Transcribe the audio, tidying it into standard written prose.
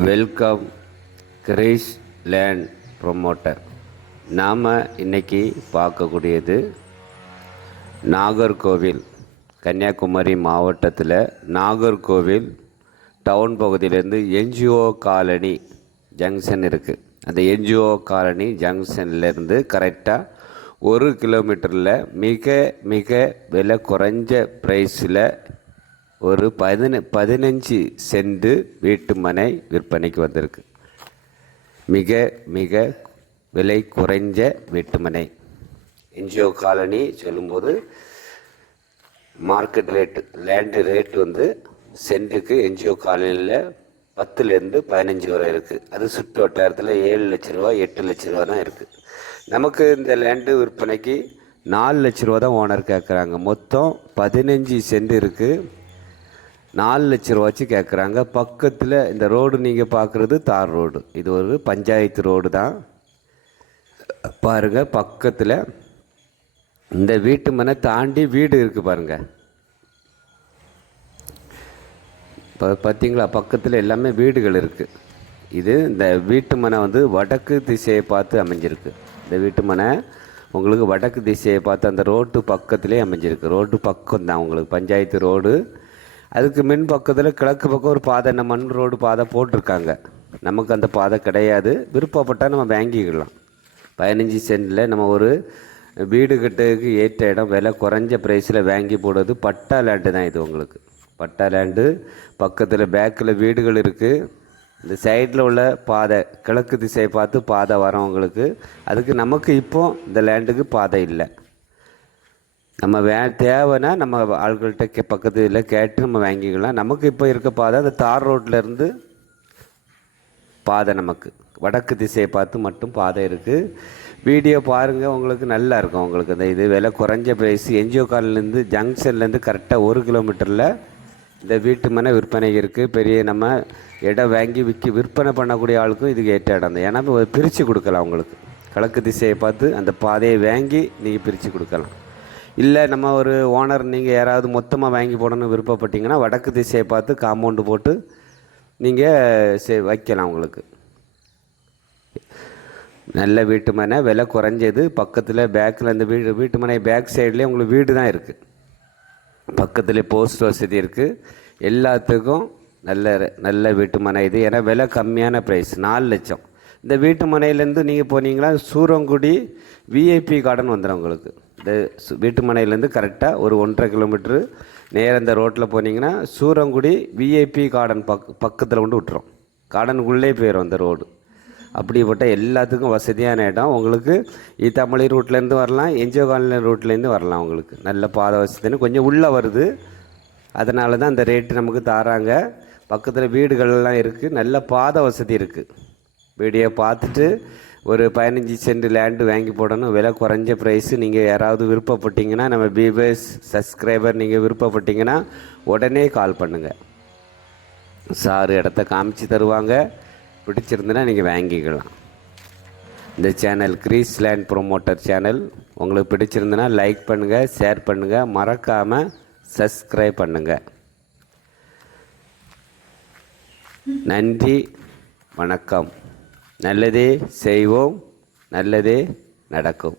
Welcome Greece land promoter. நாம் இன்றைக்கி பார்க்கக்கூடியது நாகர்கோவில், கன்னியாகுமரி மாவட்டத்தில் நாகர்கோவில் டவுன் பகுதியிலேருந்து என்ஜிஓ காலனி ஜங்ஷன் இருக்குது. அந்த என்ஜிஓ காலனி ஜங்ஷன்லேருந்து கரெக்டாக 1 கிலோமீட்டரில் மிக மிக விலை குறைஞ்ச ப்ரைஸில் ஒரு 15 சென்ட் வீட்டு மனை விற்பனைக்கு வந்திருக்கு. மிக மிக விலை குறைஞ்ச வீட்டுமனை. என்ஜிஓ காலனி சொல்லும்போது மார்க்கெட் ரேட்டு, லேண்டு ரேட் வந்து சென்ட்டுக்கு என்ஜிஓ காலனியில் 10லேருந்து 15 வரை இருக்குது. அது சுற்று வட்டாரத்தில் 7 லட்ச ரூபா 8 லட்ச ரூபா தான் இருக்குது. நமக்கு இந்த லேண்டு விற்பனைக்கு 4 லட்ச ரூபா தான் ஓனர் கேட்குறாங்க. மொத்தம் 15 சென்ட் இருக்குது. 4 லட்ச ரூபாச்சு கேட்குறாங்க. பக்கத்தில் இந்த ரோடு நீங்கள் பார்க்குறது தார் ரோடு, இது ஒரு பஞ்சாயத்து ரோடு தான். பாருங்கள், பக்கத்தில் இந்த வீட்டு மனை தாண்டி வீடு இருக்குது பாருங்கள். இப்போ பார்த்தீங்களா, பக்கத்தில் எல்லாமே வீடுகள் இருக்குது. இது இந்த வீட்டு மனை வந்து வடக்கு திசையை பார்த்து அமைஞ்சிருக்கு. இந்த வீட்டு மனை உங்களுக்கு வடக்கு திசையை பார்த்து அந்த ரோட்டு பக்கத்துலேயே அமைஞ்சிருக்கு. ரோட்டு பக்கம் தான் உங்களுக்கு பஞ்சாயத்து ரோடு. அதுக்கு மின் பக்கத்தில் கிழக்கு பக்கம் ஒரு பாதை, நம்ம மண் ரோடு பாதை போட்டிருக்காங்க. நமக்கு அந்த பாதை கிடையாது. விருப்பப்பட்டால் நம்ம வாங்கிக்கலாம். 15 சென்டில் நம்ம ஒரு வீடு கட்டுறதுக்கு ஏற்ற இடம், விலை குறைஞ்ச ப்ரைஸில் வாங்கி போடுறது பட்டா லேண்டு தான். இது உங்களுக்கு பட்டா லேண்டு. பக்கத்தில் பேக்கில் வீடுகள் இருக்குது. இந்த சைடில் உள்ள பாதை கிழக்கு திசையை பார்த்து பாதை வரவங்களுக்கு. அதுக்கு நமக்கு இப்போ இந்த லேண்டுக்கு பாதை இல்லை. நம்ம தேவைன்னா நம்ம ஆள்கள்கிட்ட பக்கத்தில் கேட்டு நம்ம வாங்கிக்கலாம். நமக்கு இப்போ இருக்க பாதை அந்த தார் ரோட்லேருந்து பாதை, நமக்கு வடக்கு திசையை பார்த்து மட்டும் பாதை இருக்குது. வீடியோ பாருங்கள், உங்களுக்கு நல்லா இருக்கும். உங்களுக்கு இந்த இது விலை குறைஞ்ச ப்ரைஸ். என்ஜிஓ காலிலேருந்து ஜங்ஷன்லேருந்து கரெக்டாக 1 கிலோமீட்டரில் இந்த வீட்டு மனை விற்பனை இருக்குது. பெரிய நம்ம இடம் வாங்கி விற்பனை பண்ணக்கூடிய ஆளுக்கும் இதுக்கு ஏற்ற இடம் தான். ஏன்னா பிரித்து கொடுக்கலாம். உங்களுக்கு கிழக்கு திசையை பார்த்து அந்த பாதையை வாங்கி நீங்கள் பிரித்து கொடுக்கலாம். இல்லை நம்ம ஒரு ஓனர், நீங்கள் யாராவது மொத்தமாக வாங்கி போடணும்னு விருப்பப்பட்டீங்கன்னா வடக்கு திசையை பார்த்து காம்பவுண்டு போட்டு நீங்கள் வைக்கலாம். உங்களுக்கு நல்ல வீட்டு மனை, விலை குறைஞ்சது. பக்கத்தில் பேக்கில் இந்த வீட்டு மனை பேக் சைட்லேயே உங்களுக்கு வீடு தான் இருக்குது. பக்கத்தில் போஸ்ட் வசதி இருக்குது. எல்லாத்துக்கும் நல்ல வீட்டு மனை இது. ஏன்னா விலை கம்மியான ப்ரைஸ், 4 லட்சம். இந்த வீட்டு மனையிலேருந்து நீங்கள் போனீங்களா சூரங்குடி விஐபி கார்டன் வந்துடும் உங்களுக்கு. இந்த வீட்டு மனையிலேருந்து கரெக்டாக ஒரு 1.5 கிலோமீட்ரு நேரம் இந்த ரோட்டில் போனீங்கன்னா சூரங்குடி விஐபி கார்டன் பக்கத்தில் கொண்டு விட்டுரும். கார்டனுக்குள்ளே போயிடும் அந்த ரோடு. அப்படிப்பட்ட எல்லாத்துக்கும் வசதியான இடம். உங்களுக்கு ஈத்தாமொழி ரூட்லேருந்து வரலாம், என்ஜிஓ காலனி ரூட்லேருந்து வரலாம். உங்களுக்கு நல்ல பாதை வசதின்னு கொஞ்சம் உள்ளே வருது. அதனால தான் அந்த ரேட்டு நமக்கு தாராங்க. பக்கத்தில் வீடுகள்லாம் இருக்குது. நல்ல பாதை வசதி இருக்குது. வீடியோ பார்த்துட்டு ஒரு 15 சென்ட் லேண்டு வாங்கி போடணும். விலை குறைஞ்ச ப்ரைஸு. நீங்கள் யாராவது விருப்பப்பட்டீங்கன்னா, நம்ம வியூவர்ஸ் சப்ஸ்கிரைபர் நீங்கள் விருப்பப்பட்டீங்கன்னா உடனே கால் பண்ணுங்கள். சார் இடத்த காமிச்சு தருவாங்க. பிடிச்சிருந்துன்னா நீங்கள் வாங்கிக்கலாம். இந்த channel Grace land promoter channel. உங்களுக்கு பிடிச்சிருந்துன்னா லைக் பண்ணுங்கள், ஷேர் பண்ணுங்கள், மறக்காமல் சப்ஸ்கிரைப் பண்ணுங்கள். நன்றி, வணக்கம். நல்லதே செய்வோம், நல்லதே நடக்கும்.